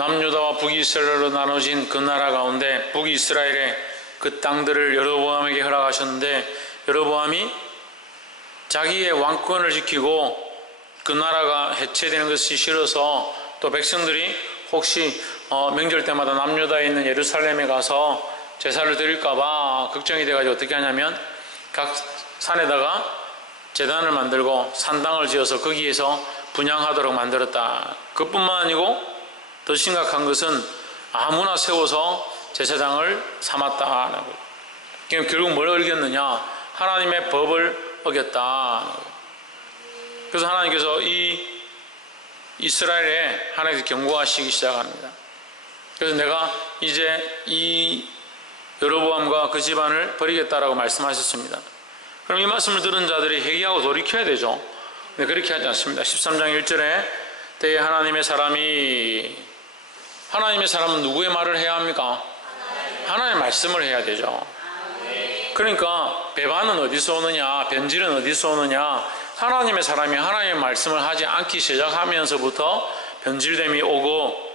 남유다와 북이스라엘로 나눠진 그 나라 가운데 북이스라엘의 그 땅들을 여로보암에게 허락하셨는데, 여로보암이 자기의 왕권을 지키고 그 나라가 해체되는 것이 싫어서, 또 백성들이 혹시 명절 때마다 남유다에 있는 예루살렘에 가서 제사를 드릴까봐 걱정이 돼가지고 어떻게 하냐면 각 산에다가 제단을 만들고 산당을 지어서 거기에서 분향하도록 만들었다. 그뿐만 아니고 더 심각한 것은 아무나 세워서 제사장을 삼았다. 결국 뭘 어겼느냐? 하나님의 법을 어겼다. 그래서 하나님께서 이 이스라엘에 하나님께서 경고하시기 시작합니다. 그래서 내가 이제 이 여로보암과 그 집안을 버리겠다라고 말씀하셨습니다. 그럼 이 말씀을 들은 자들이 회개하고 돌이켜야 되죠. 근데 그렇게 하지 않습니다. 13장 1절에 때에 하나님의 사람은 누구의 말을 해야 합니까? 하나님의 말씀을 해야 되죠. 그러니까 배반은 어디서 오느냐, 변질은 어디서 오느냐, 하나님의 사람이 하나님의 말씀을 하지 않기 시작하면서부터 변질됨이 오고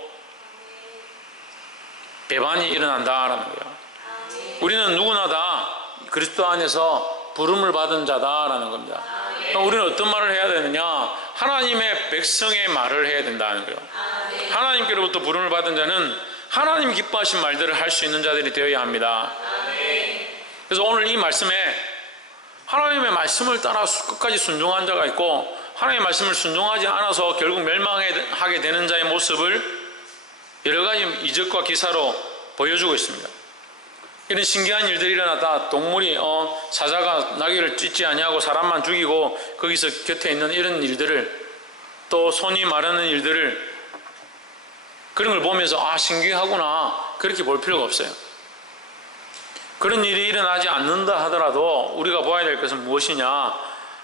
배반이 일어난다라는 거예요. 우리는 누구나 다 그리스도 안에서 부름을 받은 자다라는 겁니다. 우리는 어떤 말을 해야 되느냐? 하나님의 백성의 말을 해야 된다는 거예요. 하나님께로부터 부름을 받은 자는 하나님 기뻐하신 말들을 할 수 있는 자들이 되어야 합니다. 그래서 오늘 이 말씀에 하나님의 말씀을 따라 끝까지 순종한 자가 있고, 하나님의 말씀을 순종하지 않아서 결국 멸망하게 되는 자의 모습을 여러 가지 이적과 기사로 보여주고 있습니다. 이런 신기한 일들이 일어났다. 동물이 사자가 나귀를 찢지 아니하고 사람만 죽이고 거기서 곁에 있는 이런 일들을, 또 손이 마르는 일들을, 그런 걸 보면서 신기하구나, 그렇게 볼 필요가 없어요. 그런 일이 일어나지 않는다 하더라도 우리가 보아야 될 것은 무엇이냐?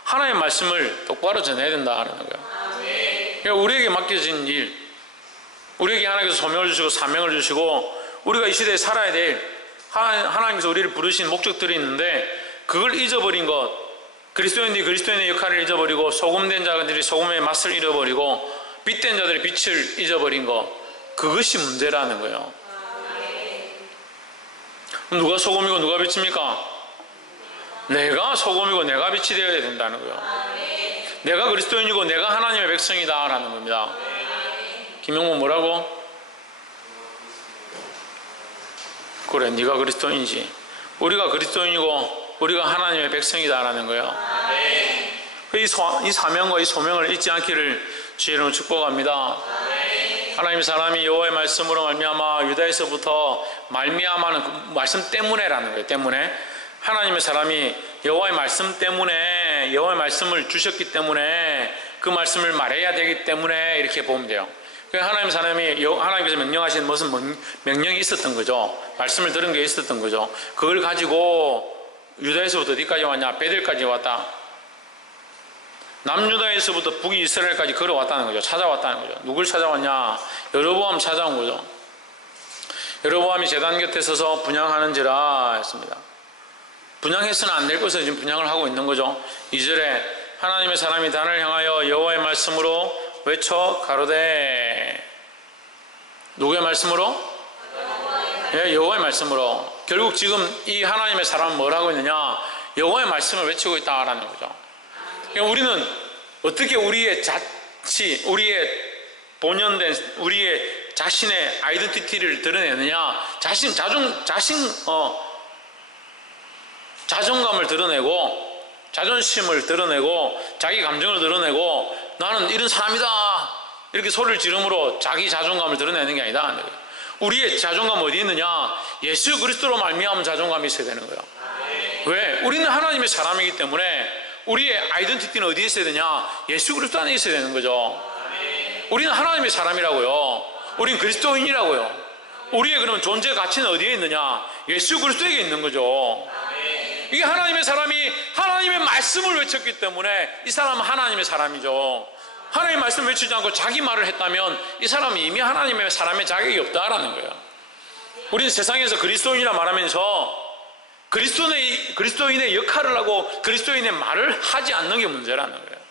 하나님의 말씀을 똑바로 전해야 된다는 거예요. 그러니까 우리에게 맡겨진 일, 우리에게 하나님께서 소명을 주시고 사명을 주시고 우리가 이 시대에 살아야 될 하나님께서 우리를 부르신 목적들이 있는데, 그걸 잊어버린 것, 그리스도인들이 그리스도인의 역할을 잊어버리고 소금된 자들이 소금의 맛을 잃어버리고 빛된 자들이 빛을 잊어버린 것, 그것이 문제라는 거예요. 누가 소금이고 누가 빛입니까? 내가 소금이고 내가 빛이 되어야 된다는 거예요. 내가 그리스도인이고 내가 하나님의 백성이다 라는 겁니다. 김영모 뭐라고? 그래, 네가 그리스도인이지. 우리가 그리스도인이고 우리가 하나님의 백성이다 라는 거예요. 이 사명과 이 소명을 잊지 않기를 주의 이름으로 축복합니다. 하나님의 사람이 여호와의 말씀으로 말미암아, 유다에서부터 말미암아는 그 말씀 때문에라는 거예요. 때문에 하나님의 사람이 여호와의 말씀 때문에, 여호와의 말씀을 주셨기 때문에 그 말씀을 말해야 되기 때문에 이렇게 보면 돼요. 하나님의 사람이 하나님께서 명령하신 무슨 명령이 있었던 거죠. 말씀을 들은 게 있었던 거죠. 그걸 가지고 유다에서부터 어디까지 왔냐? 베델까지 왔다. 남유다에서부터 북이스라엘까지 걸어왔다는 거죠. 찾아왔다는 거죠. 누굴 찾아왔냐? 여로보암 찾아온 거죠. 여로보암이 제단 곁에 서서 분향하는지라 했습니다. 분향해서는 안 될 것을 지금 분향을 하고 있는 거죠. 2절에 하나님의 사람이 단을 향하여 여호와의 말씀으로 외쳐 가로되, 누구의 말씀으로? 여호와의 말씀으로. 결국 지금 이 하나님의 사람은 뭘 하고 있느냐? 여호와의 말씀을 외치고 있다라는 거죠. 그러니까 우리는 어떻게 우리의 자치, 우리의 본연된 우리의 자신의 아이덴티티를 드러내느냐? 자존감을 드러내고, 자존심을 드러내고, 자기 감정을 드러내고, 나는 이런 사람이다, 이렇게 소리를 지름으로 자기 자존감을 드러내는 게 아니다. 우리의 자존감 어디 있느냐? 예수 그리스도로 말미암은 자존감이 있어야 되는 거예요. 왜? 우리는 하나님의 사람이기 때문에 우리의 아이덴티티는 어디에 있어야 되냐? 예수 그리스도 안에 있어야 되는 거죠. 우리는 하나님의 사람이라고요. 우리는 그리스도인이라고요. 우리의 그러면 존재 가치는 어디에 있느냐? 예수 그리스도에게 있는 거죠. 이게 하나님의 사람이 하나님의 말씀을 외쳤기 때문에 이 사람은 하나님의 사람이죠. 하나님의 말씀을 외치지 않고 자기 말을 했다면 이 사람은 이미 하나님의 사람의 자격이 없다라는 거예요. 우리는 세상에서 그리스도인이라 말하면서 그리스도인의 역할을 하고 그리스도인의 말을 하지 않는 게 문제라는 거예요.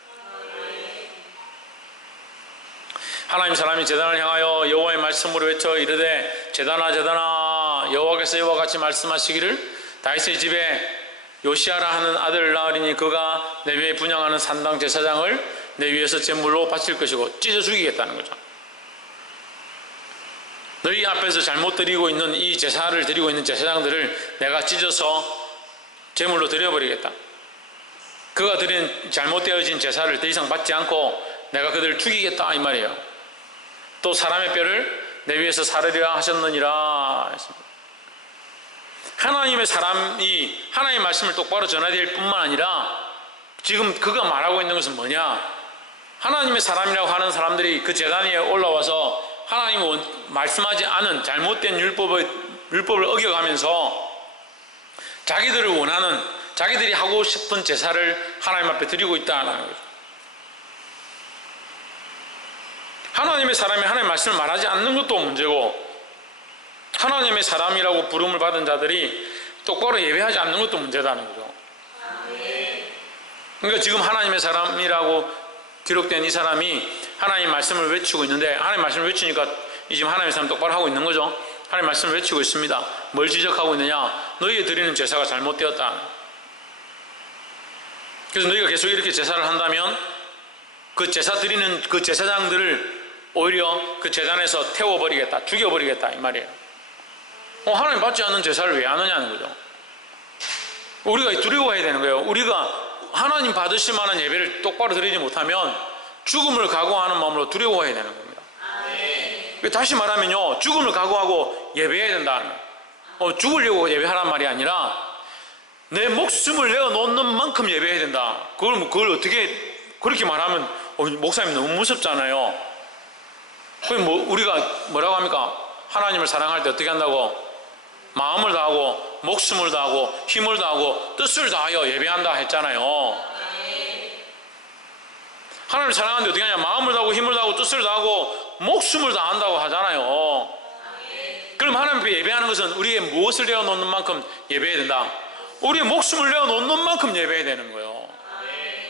하나님 사람이 제단을 향하여 여호와의 말씀으로 외쳐 이르되 제단아 제단아 여호와께서 이와 같이 말씀하시기를 다윗의 집에 요시아라 하는 아들을 낳으리니 그가 내 위에 분향하는 산당 제사장을 내 위에서 제물로 바칠 것이고 찢어 죽이겠다는 거죠. 너희 앞에서 잘못 드리고 있는 이 제사를 드리고 있는 제사장들을 내가 찢어서 제물로 드려버리겠다. 그가 드린 잘못되어진 제사를 더 이상 받지 않고 내가 그들을 죽이겠다 이 말이에요. 또 사람의 뼈를 내 위에서 사르리라 하셨느니라 했습니다. 하나님의 사람이 하나님의 말씀을 똑바로 전해야 될 뿐만 아니라 지금 그가 말하고 있는 것은 뭐냐? 하나님의 사람이라고 하는 사람들이 그 제단 위에 올라와서 하나님이 말씀하지 않은 잘못된 율법을 어겨가면서 자기들을 원하는 자기들이 하고 싶은 제사를 하나님 앞에 드리고 있다는 거죠. 하나님의 사람이 하나님의 말씀을 말하지 않는 것도 문제고 하나님의 사람이라고 부름을 받은 자들이 똑바로 예배하지 않는 것도 문제다는 거죠. 그러니까 지금 하나님의 사람이라고 기록된 이 사람이 하나님 말씀을 외치고 있는데 하나님 말씀을 외치니까 지금 하나님의 사람 똑바로 하고 있는 거죠. 하나님 말씀을 외치고 있습니다. 뭘 지적하고 있느냐? 너희가 드리는 제사가 잘못되었다. 그래서 너희가 계속 이렇게 제사를 한다면 그 제사 드리는 그 제사장들을 오히려 그 제단에서 태워버리겠다, 죽여버리겠다 이 말이에요. 하나님 받지 않는 제사를 왜 하느냐는 거죠. 우리가 두려워해야 되는 거예요. 우리가 하나님 받으실 만한 예배를 똑바로 드리지 못하면 죽음을 각오하는 마음으로 두려워해야 되는 겁니다. 다시 말하면요, 죽음을 각오하고 예배해야 된다는 거예요. 죽으려고 예배하란 말이 아니라 내 목숨을 내어놓는 만큼 예배해야 된다. 그걸 어떻게 그렇게 말하면 목사님 너무 무섭잖아요. 우리가 뭐라고 합니까? 하나님을 사랑할 때 어떻게 한다고? 마음을 다하고 목숨을 다하고 힘을 다하고 뜻을 다하여 예배한다 했잖아요. 하나님을 사랑하는데 어떻게 하냐? 마음을 다하고 힘을 다하고 뜻을 다하고 목숨을 다한다고 하잖아요. 그럼 하나님 앞에 예배하는 것은 우리의 무엇을 내어놓는 만큼 예배해야 된다. 우리의 목숨을 내어놓는 만큼 예배해야 되는 거예요.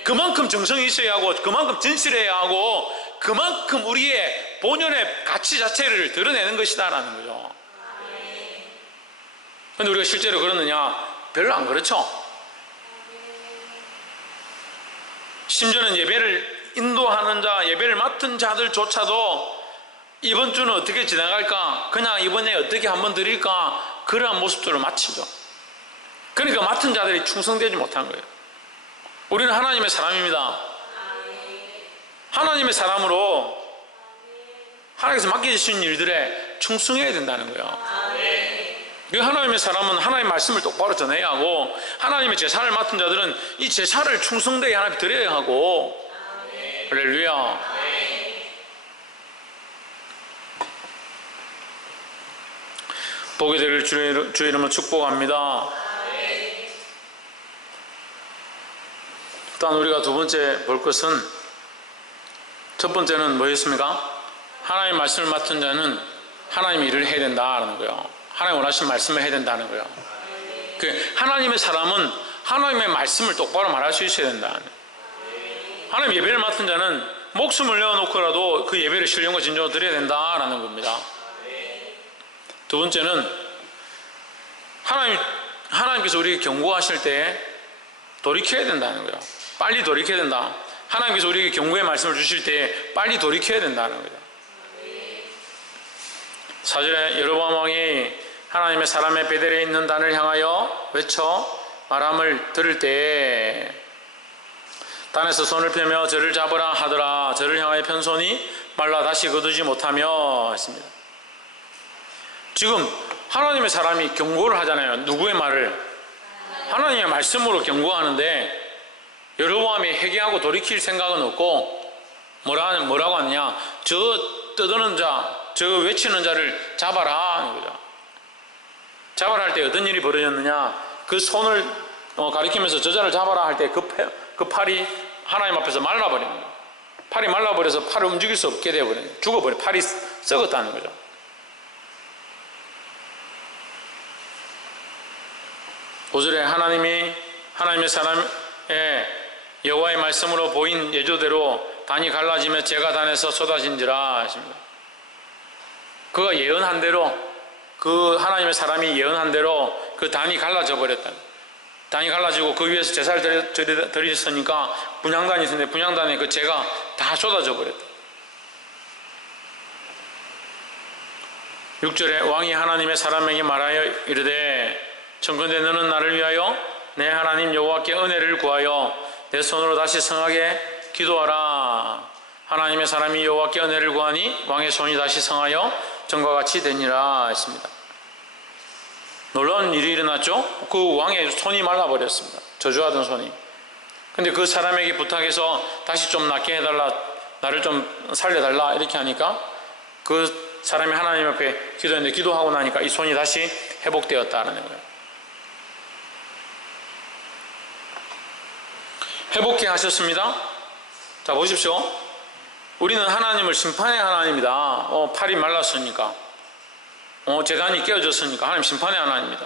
그만큼 정성이 있어야 하고 그만큼 진실해야 하고 그만큼 우리의 본연의 가치 자체를 드러내는 것이다라는 거죠. 그런데 우리가 실제로 그러느냐? 별로 안 그렇죠. 심지어는 예배를 인도하는 자, 예배를 맡은 자들조차도 이번 주는 어떻게 지나갈까? 그냥 이번에 어떻게 한번 드릴까? 그러한 모습들을 마치죠. 그러니까 맡은 자들이 충성되지 못한 거예요. 우리는 하나님의 사람입니다. 하나님의 사람으로 하나님께서 맡겨주신 일들에 충성해야 된다는 거예요. 하나님의 사람은 하나님의 말씀을 똑바로 전해야 하고 하나님의 제사를 맡은 자들은 이 제사를 충성되게 하나님 드려야 하고 할렐루야. 보게 될 주의 이름으로 축복합니다. 일단 우리가 두 번째 볼 것은 첫 번째는 뭐였습니까? 하나님의 말씀을 맡은 자는 하나님의 일을 해야 된다는 거예요. 하나님 원하신 말씀을 해야 된다는 거예요. 하나님의 사람은 하나님의 말씀을 똑바로 말할 수 있어야 된다. 하나님 예배를 맡은 자는 목숨을 내어놓고라도 그 예배를 신령과 진정으로 드려야 된다라는 겁니다. 두 번째는 하나님께서 우리에게 경고하실 때 돌이켜야 된다는 거예요. 빨리 돌이켜야 된다. 하나님께서 우리에게 경고의 말씀을 주실 때 빨리 돌이켜야 된다는 거예요. 4절에 여로보암 왕이 하나님의 사람의 베델에 있는 단을 향하여 외쳐 말함을 들을 때에 단에서 손을 펴며 저를 잡으라 하더라. 저를 향하여 편 손이 말라 다시 거두지 못하며 했습니다. 지금 하나님의 사람이 경고를 하잖아요. 누구의 말을? 하나님의 말씀으로 경고하는데 여로보암이 회개하고 돌이킬 생각은 없고 뭐라고 하느냐? 저 떠드는 자, 저 외치는 자를 잡아라 하는 거죠. 잡아라 할 때 어떤 일이 벌어졌느냐? 그 손을 가리키면서 저 자를 잡아라 할 때 그 팔이 하나님 앞에서 말라버린 거예요. 팔이 말라버려서 팔을 움직일 수 없게 되어버린 거예요. 죽어버린 팔이 썩었다는 거죠. 오절에 하나님의 사람의 여호와의 말씀으로 보인 예조대로 단이 갈라지며 재가 단에서 쏟아진지라 하십니다. 그가 예언한 대로, 그 하나님의 사람이 예언한 대로 그 단이 갈라져 버렸다. 단이 갈라지고 그 위에서 제사를 드렸으니까 분향단이 있었는데 분향단에 그 재가 다 쏟아져 버렸다. 6절에 왕이 하나님의 사람에게 말하여 이르되 청컨대 너는 나를 위하여 내 하나님 여호와께 은혜를 구하여 내 손으로 다시 성하게 기도하라. 하나님의 사람이 여호와께 은혜를 구하니 왕의 손이 다시 성하여 전과 같이 되니라 했습니다. 놀라운 일이 일어났죠. 그 왕의 손이 말라버렸습니다. 저주하던 손이. 근데 그 사람에게 부탁해서 다시 좀 낫게 해달라, 나를 좀 살려달라 이렇게 하니까 그 사람이 하나님 앞에 기도했는데 기도하고 나니까 이 손이 다시 회복되었다는 거예요. 회복해 하셨습니다. 자, 보십시오. 우리는 하나님을 심판의 하나님이다. 팔이 말랐으니까, 재단이 깨어졌으니까 하나님 심판의 하나님이다.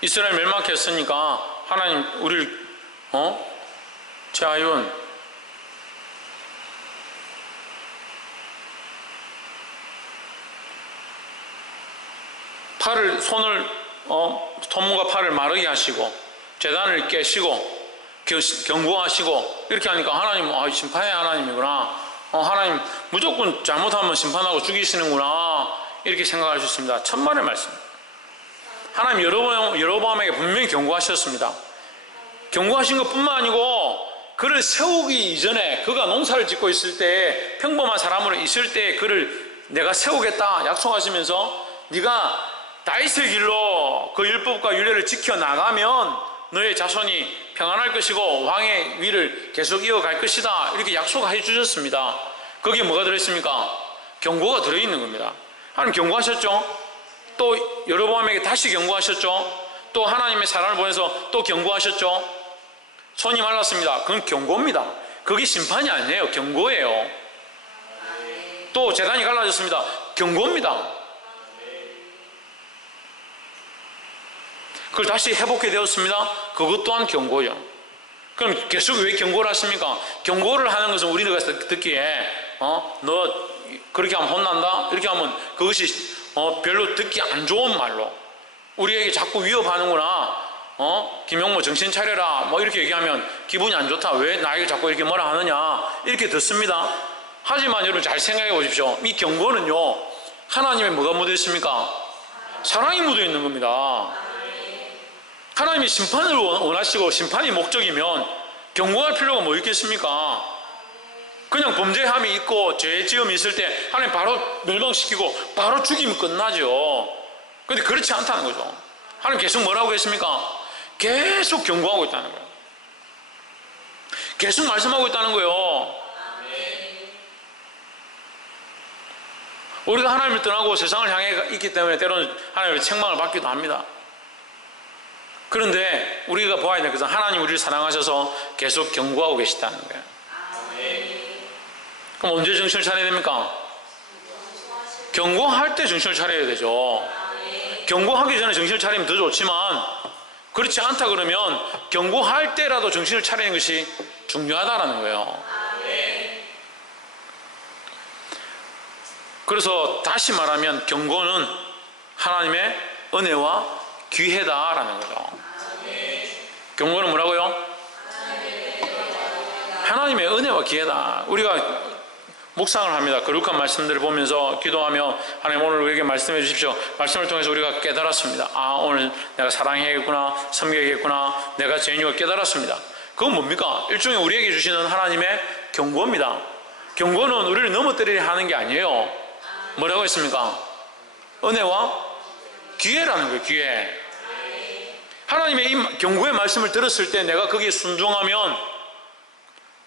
이스라엘 멸망했으니까 하나님 우리를 최하윤 손을 손과 팔을 마르게 하시고 재단을 깨시고 경고하시고 이렇게 하니까 하나님 심판의 하나님이구나. 하나님 무조건 잘못하면 심판하고 죽이시는구나 이렇게 생각할 수 있습니다. 천만의 말씀. 하나님 여로보암에게 분명히 경고하셨습니다. 경고하신 것뿐만 아니고 그를 세우기 이전에 그가 농사를 짓고 있을 때 평범한 사람으로 있을 때 그를 내가 세우겠다 약속하시면서 네가 다윗의 길로 그 율법과 율례를 지켜나가면 너의 자손이 평안할 것이고 왕의 위를 계속 이어갈 것이다 이렇게 약속해 주셨습니다. 거기에 뭐가 들어있습니까? 경고가 들어있는 겁니다. 하나님 경고하셨죠. 또 여로보암에게 다시 경고하셨죠. 또 하나님의 사람을 보내서 또 경고하셨죠. 손이 말랐습니다. 그건 경고입니다. 그게 심판이 아니에요. 경고예요. 또 재단이 갈라졌습니다. 경고입니다. 그걸 다시 회복해 되었습니다. 그것 또한 경고요. 그럼 계속 왜 경고를 하십니까? 경고를 하는 것은 우리가 듣기에 너 그렇게 하면 혼난다? 이렇게 하면 그것이 별로 듣기 안 좋은 말로 우리에게 자꾸 위협하는구나. 김용모 정신 차려라 뭐 이렇게 얘기하면 기분이 안 좋다. 왜 나에게 자꾸 이렇게 뭐라 하느냐 이렇게 듣습니다. 하지만 여러분 잘 생각해 보십시오. 이 경고는요 하나님의 뭐가 묻어 있습니까? 사랑이 묻어 있는 겁니다. 하나님이 심판을 원하시고 심판이 목적이면 경고할 필요가 뭐 있겠습니까? 그냥 범죄함이 있고 죄의 지음이 있을 때 하나님 바로 멸망시키고 바로 죽이면 끝나죠. 그런데 그렇지 않다는 거죠. 하나님 계속 뭐라고 했습니까? 계속 경고하고 있다는 거예요. 계속 말씀하고 있다는 거예요. 우리가 하나님을 떠나고 세상을 향해 있기 때문에 때로는 하나님의 책망을 받기도 합니다. 그런데 우리가 보아야 될 것은 하나님 우리를 사랑하셔서 계속 경고하고 계시다는 거예요. 그럼 언제 정신을 차려야 됩니까? 경고할 때 정신을 차려야 되죠. 경고하기 전에 정신을 차리면 더 좋지만 그렇지 않다 그러면 경고할 때라도 정신을 차리는 것이 중요하다는 거예요. 그래서 다시 말하면 경고는 하나님의 은혜와 기회다라는 거죠. 경고는 뭐라고요? 하나님의 은혜와 기회다. 우리가 묵상을 합니다. 거룩한 말씀들을 보면서 기도하며 하나님 오늘 우리에게 말씀해 주십시오. 말씀을 통해서 우리가 깨달았습니다. 오늘 내가 사랑해야겠구나, 섬겨야겠구나, 내가 죄인임을 깨달았습니다. 그건 뭡니까? 일종의 우리에게 주시는 하나님의 경고입니다. 경고는 우리를 넘어뜨리려 하는 게 아니에요. 뭐라고 했습니까? 은혜와 기회라는 거예요. 기회. 하나님의 이 경고의 말씀을 들었을 때 내가 거기에 순종하면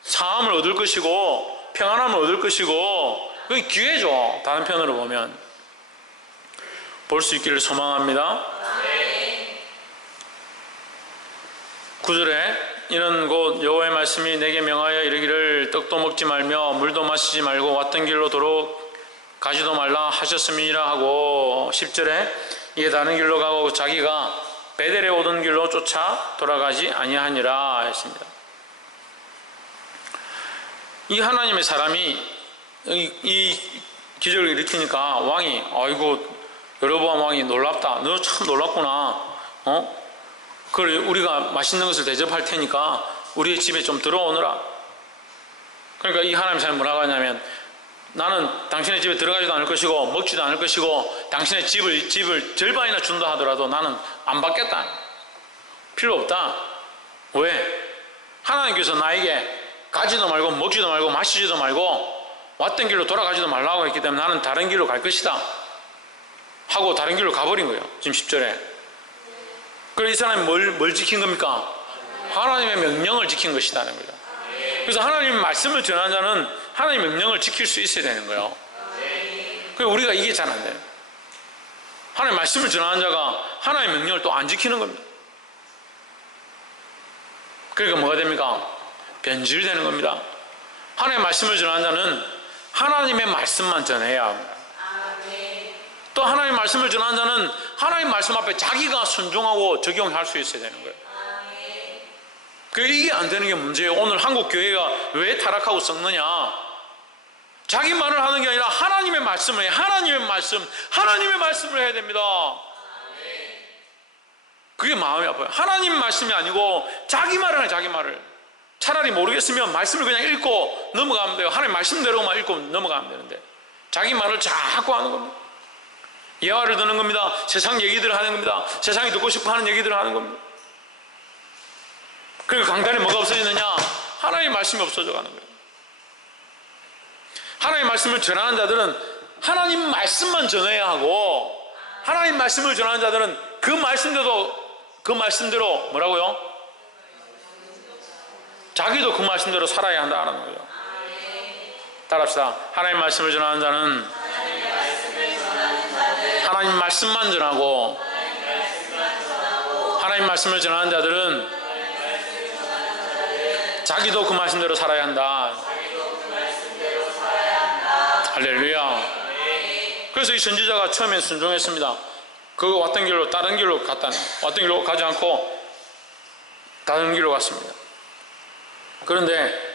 사함을 얻을 것이고 평안함을 얻을 것이고 그게 기회죠. 다른 편으로 보면 볼 수 있기를 소망합니다. 9절에 이는 곧 여호와의 말씀이 내게 명하여 이르기를 떡도 먹지 말며 물도 마시지 말고 왔던 길로 도로 가지도 말라 하셨음이니라 하고 10절에 이에 다른 길로 가고 자기가 베델에 오던 길로 쫓아 돌아가지 아니하니라 했습니다. 이 하나님의 사람이 이 기적을 일으키니까 왕이 아이고 여로보암 왕이 놀랍다. 너 참 놀랍구나. 그래 우리가 맛있는 것을 대접할 테니까 우리의 집에 좀 들어오너라. 그러니까 이 하나님의 사람이 뭐라고 하냐면 나는 당신의 집에 들어가지도 않을 것이고 먹지도 않을 것이고 당신의 집을 절반이나 준다 하더라도 나는 안 받겠다. 필요 없다. 왜? 하나님께서 나에게 가지도 말고 먹지도 말고 마시지도 말고 왔던 길로 돌아가지도 말라고 했기 때문에 나는 다른 길로 갈 것이다 하고 다른 길로 가버린 거예요. 지금 10절에. 그래서 이 사람이 뭘 지킨 겁니까? 하나님의 명령을 지킨 것이라는 거예요. 그래서 하나님의 말씀을 전하는 자는 하나님의 명령을 지킬 수 있어야 되는 거예요. 그래서 우리가 이게 잘 안 돼요. 하나님의 말씀을 전하는 자가 하나님의 명령을 또 안 지키는 겁니다. 그러니까 뭐가 됩니까? 변질되는 겁니다. 하나님의 말씀을 전하는 자는 하나님의 말씀만 전해야 합니다. 또 하나님의 말씀을 전하는 자는 하나님의 말씀 앞에 자기가 순종하고 적용할 수 있어야 되는 거예요. 이게 안 되는 게 문제예요. 오늘 한국 교회가 왜 타락하고 썩느냐? 자기 말을 하는 게 아니라 하나님의 말씀을 하나님의 말씀을 해야 됩니다. 그게 마음이 아파요. 하나님 말씀이 아니고 자기 말을 해요. 자기 말을. 차라리 모르겠으면 말씀을 그냥 읽고 넘어가면 돼요. 하나님 말씀대로만 읽고 넘어가면 되는데 자기 말을 자꾸 하는 겁니다. 예화를 듣는 겁니다. 세상 얘기들을 하는 겁니다. 세상이 듣고 싶어하는 얘기들을 하는 겁니다. 그리고 강단에 뭐가 없어지느냐? 하나님의 말씀이 없어져 가는 거예요. 하나님의 말씀을 전하는 자들은 하나님 말씀만 전해야 하고 하나님 말씀을 전하는 자들은 그 말씀대로 뭐라고요? 자기도 그 말씀대로 살아야 한다는 거예요. 따라합시다. 하나님 말씀을 전하는 자는 하나님 말씀만 전하고 하나님 말씀을 전하는 자들은 자기도 그 말씀대로 살아야 한다. 할렐루야. 그래서 이 선지자가 처음에 순종했습니다. 그거 왔던 길로 다른 길로 왔던 길로 가지 않고 다른 길로 갔습니다. 그런데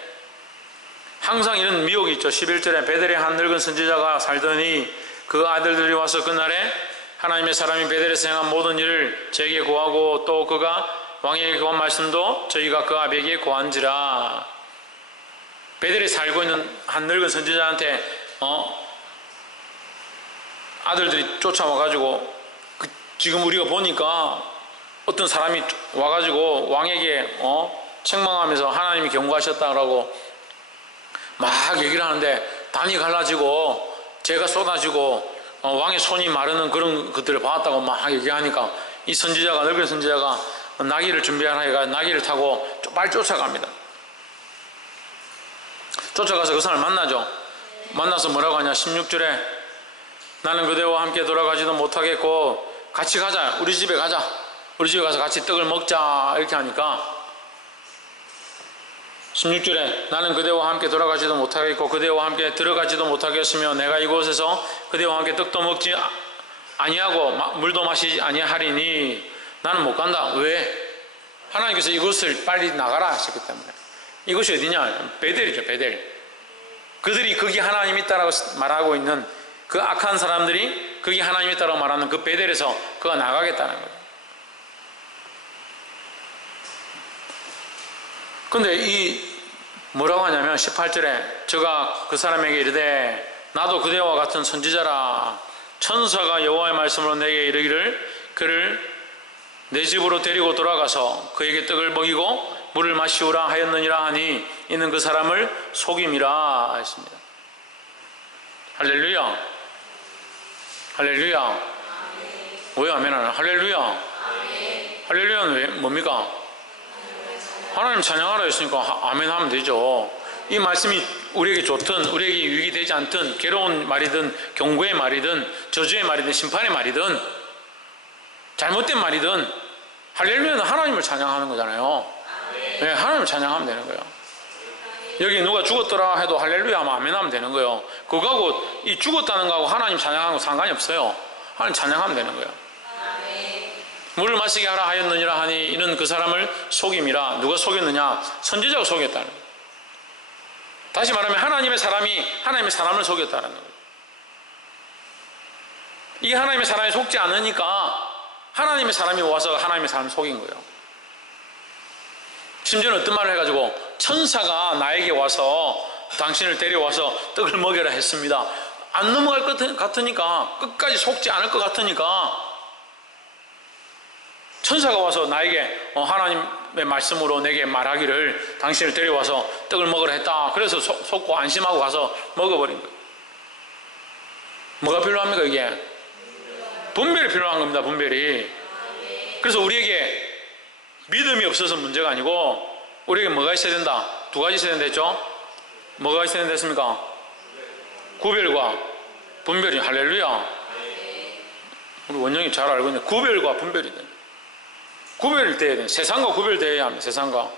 항상 이런 미혹이 있죠. 11절에 베델에 한 늙은 선지자가 살더니 그 아들들이 와서 그날에 하나님의 사람이 베델에서 행한 모든 일을 저에게 고하고 또 그가 왕에게 고한 말씀도 저희가 그 아비에게 고한지라. 베델에 살고 있는 한 늙은 선지자한테 아들들이 쫓아와가지고 지금 우리가 보니까 어떤 사람이 와가지고 왕에게 책망하면서 하나님이 경고하셨다라고 막 얘기를 하는데 단이 갈라지고 재가 쏟아지고 왕의 손이 마르는 그런 것들을 봤다고 막 얘기하니까 이 선지자가 늙은 선지자가 나귀를 준비하라 해가 나귀를 타고 빨리 쫓아갑니다. 쫓아가서 그 사람을 만나죠. 만나서 뭐라고 하냐? 16절에 나는 그대와 함께 돌아가지도 못하겠고 같이 가자. 우리 집에 가자. 우리 집에 가서 같이 떡을 먹자. 이렇게 하니까 16절에 나는 그대와 함께 돌아가지도 못하겠고 그대와 함께 들어가지도 못하겠으며 내가 이곳에서 그대와 함께 떡도 먹지 아니하고 물도 마시지 아니하리니 나는 못 간다. 왜? 하나님께서 이곳을 빨리 나가라 하셨기 때문에. 이곳이 어디냐? 베델이죠. 베델. 그들이 거기 하나님이 있다라고 말하고 있는 그 악한 사람들이 거기 하나님이 있다라고 말하는 그 베델에서 그가 나가겠다는 거예요. 근데 이 뭐라고 하냐면 18절에 저가 그 사람에게 이르되 나도 그대와 같은 선지자라. 천사가 여호와의 말씀으로 내게 이르기를 그를 내 집으로 데리고 돌아가서 그에게 떡을 먹이고 물을 마시우라 하였느니라 하니 이는 그 사람을 속임이라 했습니다. 할렐루야. 할렐루야. 왜 아멘 안 해요? 할렐루야. 할렐루야는 왜 뭡니까? 하나님 찬양하라 했으니까 아멘 하면 되죠. 이 말씀이 우리에게 좋든 우리에게 유익이 되지 않든 괴로운 말이든 경고의 말이든 저주의 말이든 심판의 말이든 잘못된 말이든 할렐루야는 하나님을 찬양하는 거잖아요. 네, 하나님을 찬양하면 되는 거예요. 여기 누가 죽었더라 해도 할렐루야 하면 아멘 하면 되는 거예요. 그거하고 이 죽었다는 거하고 하나님 찬양하는 거 상관이 없어요. 하나님 찬양하면 되는 거예요. 물을 마시게 하라 하였느니라 하니 이는 그 사람을 속임이라. 누가 속였느냐? 선지자가 속였다는 거예요. 다시 말하면 하나님의 사람이 하나님의 사람을 속였다는 거예요. 이 하나님의 사람이 속지 않으니까 하나님의 사람이 와서 하나님의 사람을 속인 거예요. 심지어는 어떤 말을 해가지고 천사가 나에게 와서 당신을 데려와서 떡을 먹여라 했습니다. 안 넘어갈 것 같으니까, 끝까지 속지 않을 것 같으니까 천사가 와서 나에게 하나님의 말씀으로 내게 말하기를 당신을 데려와서 떡을 먹으라 했다. 그래서 속고 안심하고 가서 먹어버린 거예요. 뭐가 필요합니까 이게? 분별이 필요한 겁니다. 분별이. 그래서 우리에게 믿음이 없어서 문제가 아니고 우리에게 뭐가 있어야 된다? 두 가지 있어야 된다 했죠? 뭐가 있어야 된다 했습니까? 구별과 분별이. 할렐루야. 우리 원영이 잘 알고 있는데 구별과 분별이 돼. 구별되어야 돼. 세상과 구별되어야 합니다. 세상과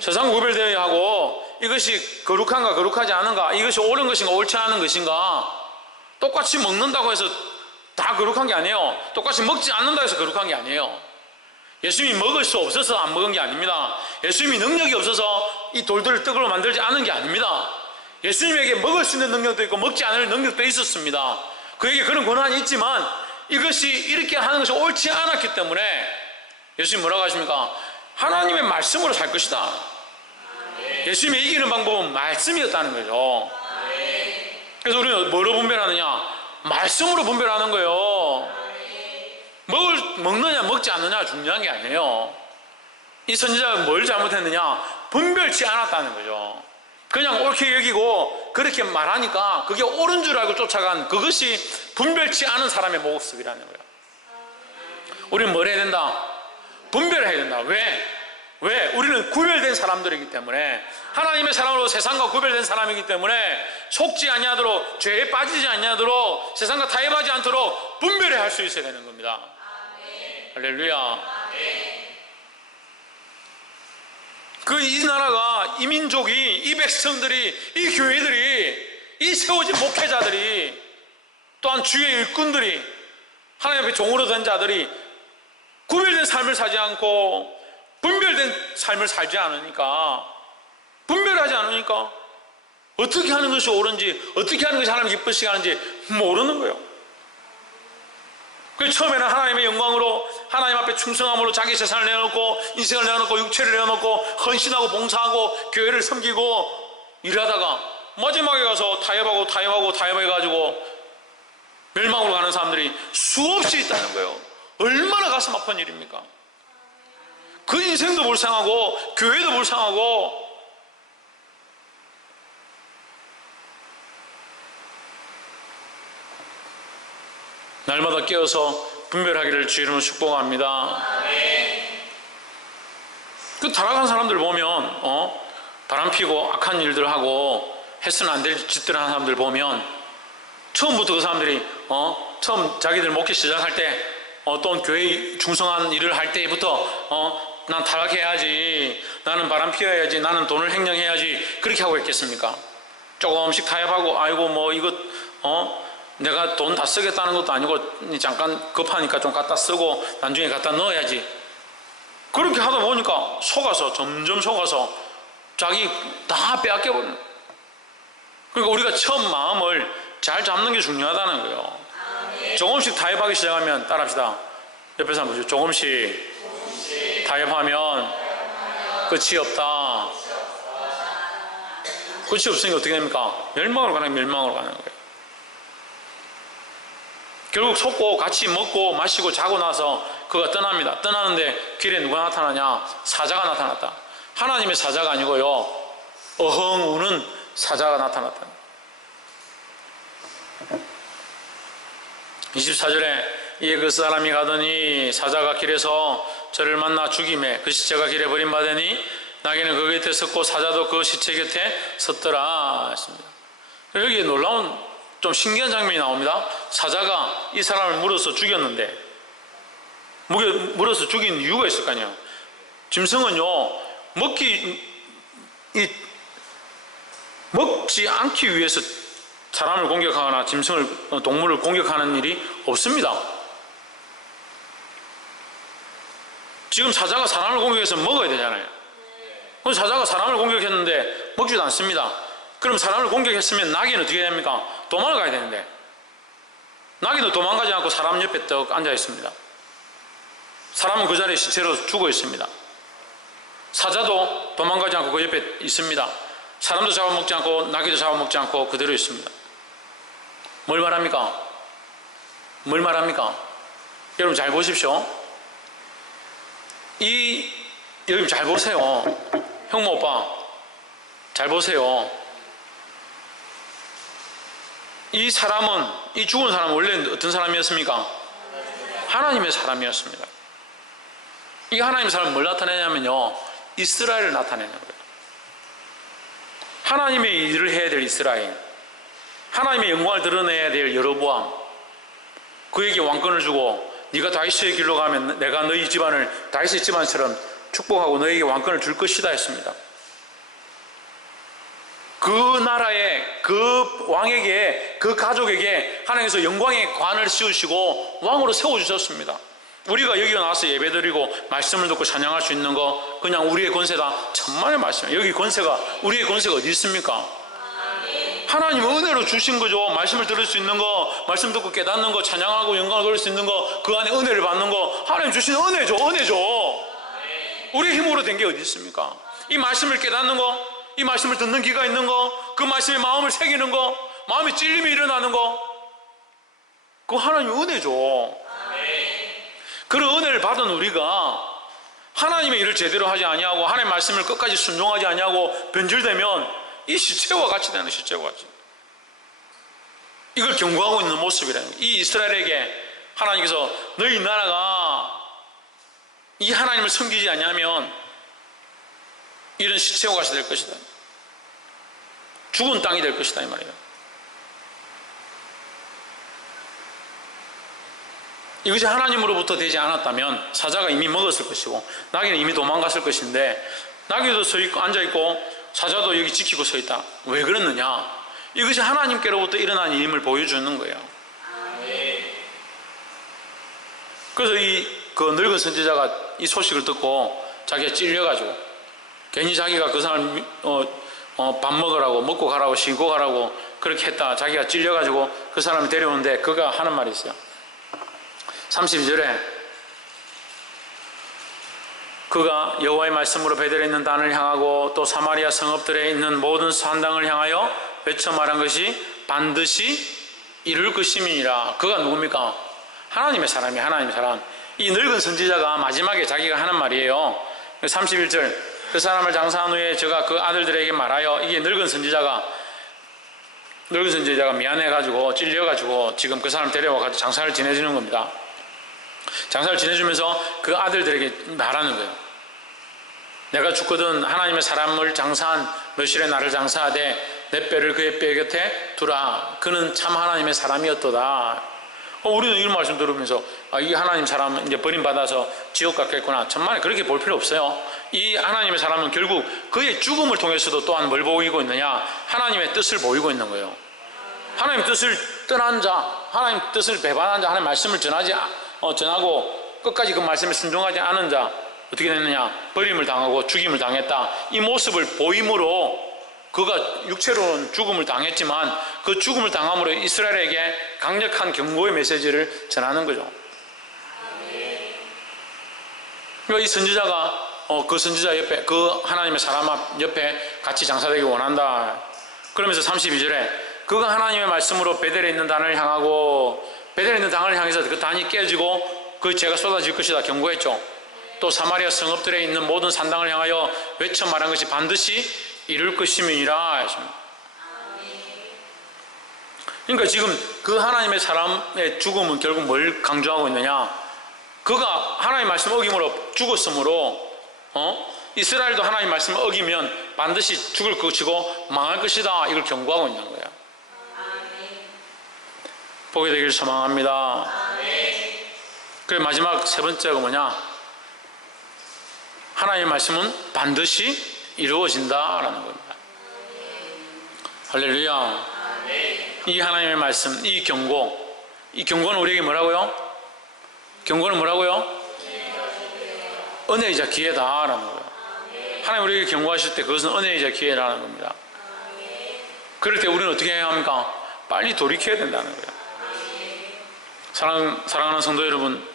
구별되어야 하고, 이것이 거룩한가 거룩하지 않은가, 이것이 옳은 것인가 옳지 않은 것인가. 똑같이 먹는다고 해서 다 거룩한 게 아니에요. 똑같이 먹지 않는다고 해서 거룩한 게 아니에요. 예수님이 먹을 수 없어서 안 먹은 게 아닙니다. 예수님이 능력이 없어서 이 돌들을 떡으로 만들지 않은 게 아닙니다. 예수님에게 먹을 수 있는 능력도 있고 먹지 않을 능력도 있었습니다. 그에게 그런 권한이 있지만 이것이 이렇게 하는 것이 옳지 않았기 때문에 예수님 뭐라고 하십니까? 하나님의 말씀으로 살 것이다. 예수님이 이기는 방법은 말씀이었다는 거죠. 그래서 우리는 뭐로 분별하느냐? 말씀으로 분별하는 거예요. 먹느냐 먹지 않느냐 중요한 게 아니에요. 이 선지자가 뭘 잘못했느냐? 분별치 않았다는 거죠. 그냥 옳게 여기고 그렇게 말하니까 그게 옳은 줄 알고 쫓아간, 그것이 분별치 않은 사람의 모습이라는 거예요. 우리는 뭘 해야 된다? 분별해야 된다. 왜? 우리는 구별된 사람들이기 때문에, 하나님의 사람으로 세상과 구별된 사람이기 때문에 속지 아니하도록, 죄에 빠지지 아니하도록, 세상과 타협하지 않도록 분별해야 할 수 있어야 되는 겁니다. 아멘. 할렐루야. 이 나라가, 이 민족이, 이 백성들이, 이 교회들이, 이 세워진 목회자들이, 또한 주의 일꾼들이, 하나님 앞에 종으로 된 자들이 구별된 삶을 살지 않고 분별된 삶을 살지 않으니까, 분별하지 않으니까 어떻게 하는 것이 옳은지, 어떻게 하는 것이 하나님 기쁘시게 하는지 모르는 거예요. 그래서 처음에는 하나님의 영광으로, 하나님 앞에 충성함으로 자기 재산을 내어놓고, 인생을 내어놓고, 육체를 내어놓고, 헌신하고 봉사하고 교회를 섬기고 일하다가 마지막에 가서 타협해가지고 멸망으로 가는 사람들이 수없이 있다는 거예요. 얼마나 가슴 아픈 일입니까? 그 인생도 불쌍하고 교회도 불쌍하고. 날마다 깨어서 분별하기를 주 이름으로 축복합니다. 그 타락한 사람들 보면 바람 피고 악한 일들 하고 해서는 안 될 짓들 하는 사람들 보면, 처음부터 그 사람들이 처음 자기들 목회 시작할 때 또는 교회 중성한 일을 할 때부터 난 타락해야지, 나는 바람 피워야지, 나는 돈을 횡령해야지, 그렇게 하고 있겠습니까? 조금씩 타협하고, 아이고 뭐 이거 내가 돈 다 쓰겠다는 것도 아니고 잠깐 급하니까 좀 갖다 쓰고 나중에 갖다 넣어야지, 그렇게 하다 보니까 점점 속아서 자기 다 빼앗겨버리는 거예요. 그러니까 우리가 처음 마음을 잘 잡는 게 중요하다는 거예요. 조금씩 타협하기 시작하면, 따라합시다. 옆에 사람 보시죠. 조금씩 타협하면 끝이 없다. 끝이 없으니까 어떻게 됩니까? 멸망으로 가는 거예요. 결국 속고 같이 먹고 마시고 자고 나서 그가 떠납니다. 떠나는데 길에 누가 나타나냐? 사자가 나타났다. 하나님의 사자가 아니고요, 어흥 우는 사자가 나타났다. 24절에 이에 그 사람이 가더니 사자가 길에서 저를 만나 죽임에 그 시체가 길에 버림받으니 나귀는 그 곁에 섰고 사자도 그 시체 곁에 섰더라 했습니다. 여기 놀라운 좀 신기한 장면이 나옵니다. 사자가 이 사람을 물어서 죽였는데, 물어서 죽인 이유가 있을 거 아니에요. 짐승은요, 먹지 않기 위해서 사람을 공격하거나 동물을 공격하는 일이 없습니다. 지금 사자가 사람을 공격해서 먹어야 되잖아요. 그래서 사자가 사람을 공격했는데 먹지도 않습니다. 그럼 사람을 공격했으면 나귀는 어떻게 됩니까? 도망을 가야 되는데 나귀는 도망가지 않고 사람 옆에 떡 앉아 있습니다. 사람은 그 자리에 시체로 죽어 있습니다. 사자도 도망가지 않고 그 옆에 있습니다. 사람도 잡아먹지 않고 나귀도 잡아먹지 않고 그대로 있습니다. 뭘 말합니까? 뭘 말합니까? 여러분 잘 보십시오. 여러분 잘 보세요. 형모 오빠 잘 보세요. 이 사람은, 이 죽은 사람은 원래 어떤 사람이었습니까? 하나님의 사람이었습니다. 이 하나님의 사람은 뭘 나타내냐면요, 이스라엘을 나타내는 거예요. 하나님의 일을 해야 될 이스라엘, 하나님의 영광을 드러내야 될 여로보암, 그에게 왕권을 주고 네가 다윗의 길로 가면 내가 너희 집안을 다윗의 집안처럼 축복하고 너에게 왕권을 줄 것이다 했습니다. 그 나라에, 그 왕에게, 그 가족에게 하나님께서 영광의 관을 씌우시고 왕으로 세워주셨습니다. 우리가 여기 나와서 예배드리고 말씀을 듣고 찬양할 수 있는 거 그냥 우리의 권세다. 천만의 말씀이에요. 여기 권세가, 우리의 권세가 어디 있습니까? 하나님 은혜로 주신 거죠. 말씀을 들을 수 있는 거, 말씀 듣고 깨닫는 거, 찬양하고 영광을 돌릴 수 있는 거, 그 안에 은혜를 받는 거, 하나님 주신 은혜죠. 은혜죠. 우리의 힘으로 된 게 어디 있습니까? 이 말씀을 깨닫는 거, 이 말씀을 듣는 귀가 있는 거, 그 말씀에 마음을 새기는 거, 마음에 찔림이 일어나는 거, 그거 하나님의 은혜죠. 그런 은혜를 받은 우리가 하나님의 일을 제대로 하지 아니하고 하나님의 말씀을 끝까지 순종하지 아니하고 변질되면 이 시체와 같이 되는, 시체와 같이. 이걸 경고하고 있는 모습이라는 거예요. 이 이스라엘에게 하나님께서 너희 나라가 이 하나님을 섬기지 않냐면 이런 시체와 같이 될 것이다. 죽은 땅이 될 것이다 이 말이에요. 이것이 하나님으로부터 되지 않았다면 사자가 이미 먹었을 것이고 나귀는 이미 도망갔을 것인데, 나귀도 서 있고 앉아 있고 사자도 여기 지키고 서 있다. 왜 그랬느냐? 이것이 하나님께로부터 일어난 일임을 보여주는 거예요. 그래서 그 늙은 선지자가 이 소식을 듣고 자기가 찔려가지고 괜히 자기가 그 사람 밥 먹으라고, 먹고 가라고, 쉬고 가라고 그렇게 했다. 자기가 찔려가지고 그 사람을 데려오는데 그가 하는 말이 있어요. 32절에 그가 여호와의 말씀으로 베델에 있는 단을 향하고 또 사마리아 성읍들에 있는 모든 산당을 향하여 외쳐 말한 것이 반드시 이룰 것임이니라. 그가 누굽니까? 하나님의 사람이, 하나님의 사람. 이 늙은 선지자가 마지막에 자기가 하는 말이에요. 31절 그 사람을 장사한 후에 저가 그 아들들에게 말하여, 이게 늙은 선지자가 미안해가지고 찔려가지고 지금 그 사람 데려와가지고 장사를 지내주는 겁니다. 장사를 지내주면서 그 아들들에게 말하는 거예요. 내가 죽거든 하나님의 사람을 장사한 너실에 나를 장사하되 내 뼈를 그의 뼈 곁에 두라. 그는 참 하나님의 사람이었도다. 우리는 이런 말씀 들으면서 이 하나님 사람은 이제 버림받아서 지옥 갔겠구나. 천만에 그렇게 볼 필요 없어요. 이 하나님의 사람은 결국 그의 죽음을 통해서도 또한 뭘 보이고 있느냐? 하나님의 뜻을 보이고 있는 거예요. 하나님 뜻을 떠난 자, 하나님 뜻을 배반한 자, 하나님 말씀을 전하고 끝까지 그 말씀에 순종하지 않은 자 어떻게 됐느냐? 버림을 당하고 죽임을 당했다. 이 모습을 보임으로 그가 육체로는 죽음을 당했지만 그 죽음을 당함으로 이스라엘에게 강력한 경고의 메시지를 전하는 거죠. 그러니까 이 선지자가 그 선지자 옆에, 그 하나님의 사람 옆에 같이 장사되기 원한다. 그러면서 32절에 그가 하나님의 말씀으로 베델에 있는 단을 향하고, 베델에 있는 단을 향해서 그 단이 깨지고 그 죄가 쏟아질 것이다 경고했죠. 또 사마리아 성읍들에 있는 모든 산당을 향하여 외쳐 말한 것이 반드시 이룰 것임이니라 했습니다. 그러니까 지금 그 하나님의 사람의 죽음은 결국 뭘 강조하고 있느냐? 그가 하나님의 말씀 어김으로 죽었으므로 이스라엘도 하나님의 말씀을 어기면 반드시 죽을 것이고 망할 것이다. 이걸 경고하고 있는 거예요. 보게 되기를 소망합니다. 그리고 마지막 세 번째가 뭐냐? 하나님의 말씀은 반드시 이루어진다라는 겁니다. 할렐루야. 이 하나님의 말씀, 이 경고는 우리에게 뭐라고요? 경고는 뭐라고요? 은혜이자 기회다라는 거예요. 하나님 우리에게 경고하실 때 그것은 은혜이자 기회라는 겁니다. 그럴 때 우리는 어떻게 해야 합니까? 빨리 돌이켜야 된다는 거예요. 사랑하는 성도 여러분,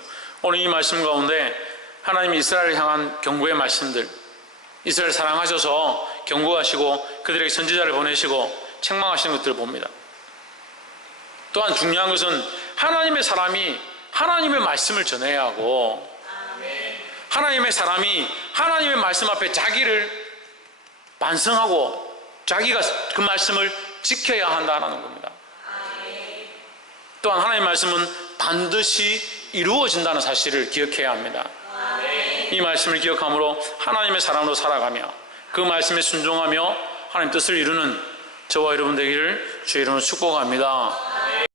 오늘 이 말씀 가운데 하나님이 이스라엘을 향한 경고의 말씀들, 이스라엘 사랑하셔서 경고하시고 그들에게 선지자를 보내시고 책망하시는 것들을 봅니다. 또한 중요한 것은 하나님의 사람이 하나님의 말씀을 전해야 하고, 하나님의 사람이 하나님의 말씀 앞에 자기를 반성하고 자기가 그 말씀을 지켜야 한다는 겁니다. 또한 하나님의 말씀은 반드시 이루어진다는 사실을 기억해야 합니다. 이 말씀을 기억함으로 하나님의 사람으로 살아가며 그 말씀에 순종하며 하나님 뜻을 이루는 저와 여러분 되기를 주의 이름으로 축복합니다.